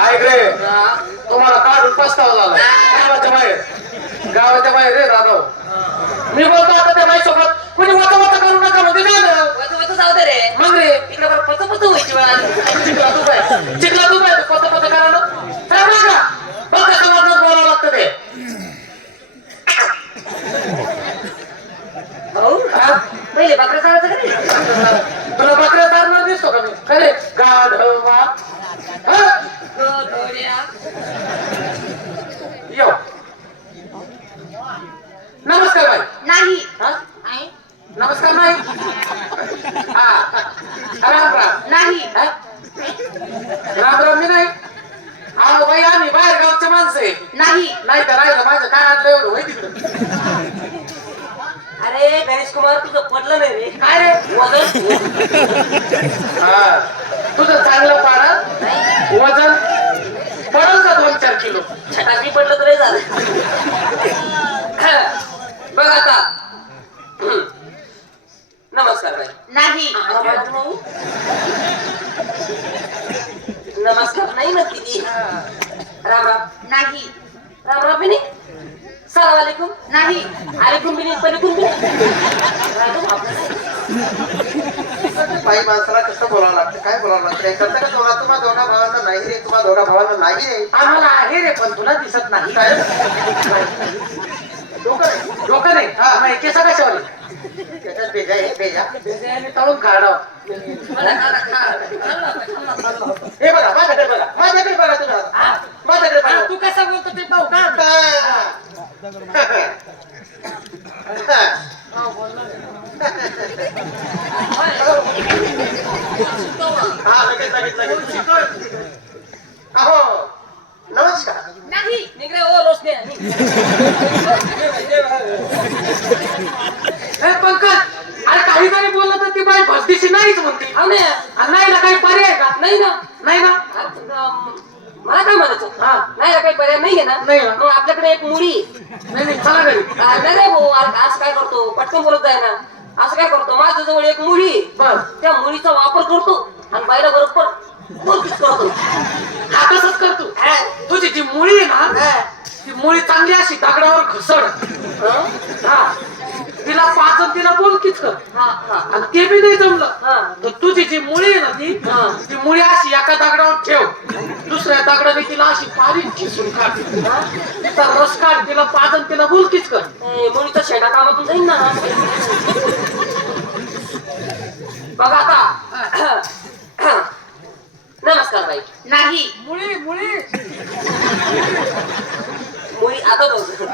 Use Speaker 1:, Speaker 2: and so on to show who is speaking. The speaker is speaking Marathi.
Speaker 1: ऐक तुम्हाला काढून पस्तावा झाला गावाच्या बाहेर. गावाच्या बाहेर रे दादा मी बोलतो आता त्या बाई सोबत कुणी वत वत करू नका म्हणजे झालं मग रे?
Speaker 2: इकडे बरं पत पत व्हायची
Speaker 1: पत पत करायला
Speaker 2: बकऱ्या चालायचं का
Speaker 1: तुला बकऱ्या चालणार दिसतो का मी? खरे? गाढवा. येऊ नमस्कार बाई.
Speaker 2: नाही.
Speaker 1: हा? नमस्कार नाही हा राम राम.
Speaker 2: नाही.
Speaker 1: हा? राम राम मी नाही. अहो बाई आम्ही बाहेर गावचे माणसं.
Speaker 2: नाही.
Speaker 1: नाही तर राहिलं माझं. काय आणलं एवढं? होय तिकडं.
Speaker 2: अरे गणेश कुमार तुझं पडलं नाही रे.
Speaker 1: काय रे?
Speaker 2: वजन?
Speaker 1: हा. तुझं चांगलं पाडा. वजन किलो.
Speaker 2: छटाकी पडलं तर झालं बघ आता. नमस्कार बाई.
Speaker 3: नाही.
Speaker 2: नमस्कार नाही म्हणते ती राम राम.
Speaker 3: नाही.
Speaker 2: राम राम बिनी सलाम वालेकुम
Speaker 3: नाही.
Speaker 2: आलेकुम बिनी पलिकुम बिनी राम आपलं
Speaker 4: बाई माणसाला कसं बोलावं लागतं? काय बोलावं लागतं? हे करता का तुम्हा तुम्हा दोघा भावांना नाही रे तुम्हा दोघा भावांना नाही रे.
Speaker 1: आम्हाला आहे रे पण तुला दिसत नाही.
Speaker 4: काय? डोकं नाही.
Speaker 1: डोकं नाही.
Speaker 4: हा.
Speaker 1: मग हे केस कशावर
Speaker 4: त्याच्यात भेजा आहे भेजा.
Speaker 1: तळून काढावं.
Speaker 4: हे बघा माझ्याकडे बघा. माझ्याकडे बघा तुम्ही. आता. माझ्याकडे बघा.
Speaker 1: तू कसं बोलतो ते पाहू का?
Speaker 4: अहो नमस्कार.
Speaker 3: नाही
Speaker 2: निघरे ओ रोशने.
Speaker 1: हे पंकज अरे काही जरी बोललं तर ती बाई भसदिशी नाहीच म्हणते.
Speaker 2: हा नाही
Speaker 1: आणि नाही ना काही पर्याय आहे का?
Speaker 2: नाही ना.
Speaker 1: नाही ना?
Speaker 2: मला काय म्हणायचं?
Speaker 1: हा.
Speaker 2: नाही ना काही पर्याय नाही आहे ना?
Speaker 1: नाही ना.
Speaker 2: मग आपल्याकडे एक मुडी
Speaker 1: नाही नाही चला घरी.
Speaker 2: आ, नाही रे भाऊ आ- असं काय करतो? पटकन बोलत जाय ना. असं काय करतो? माझ्या जवळ एक मुडी आहे.
Speaker 1: बस
Speaker 2: त्या मुलीचा वापर करतो. आणि बायला बरोबर बोलतीच करतो
Speaker 1: हा तसंच करतो. तुझी जी मुळी आहे ना. ती मुळी चांगली अशी दगडावर घसड
Speaker 2: हं?
Speaker 1: तिला पाचन तिला बोलकीच कर. आणि ते बी नाही जमलं
Speaker 2: हा.
Speaker 1: तर तुझी जी मुळी आहे ना ती
Speaker 2: हा.
Speaker 1: ती मुळी अशी एका दगडावर ठेव दुसऱ्या दगडाने तिला अशी बारीक खिसून काढ तिचा रस काढ तिला पाचन तिला बोलकीच कर
Speaker 2: ए, मुलीचा शेडा कामातून जाईन ना बघा आता बाई
Speaker 3: नाही
Speaker 1: मुळी मुळी.
Speaker 2: मुली आता बघ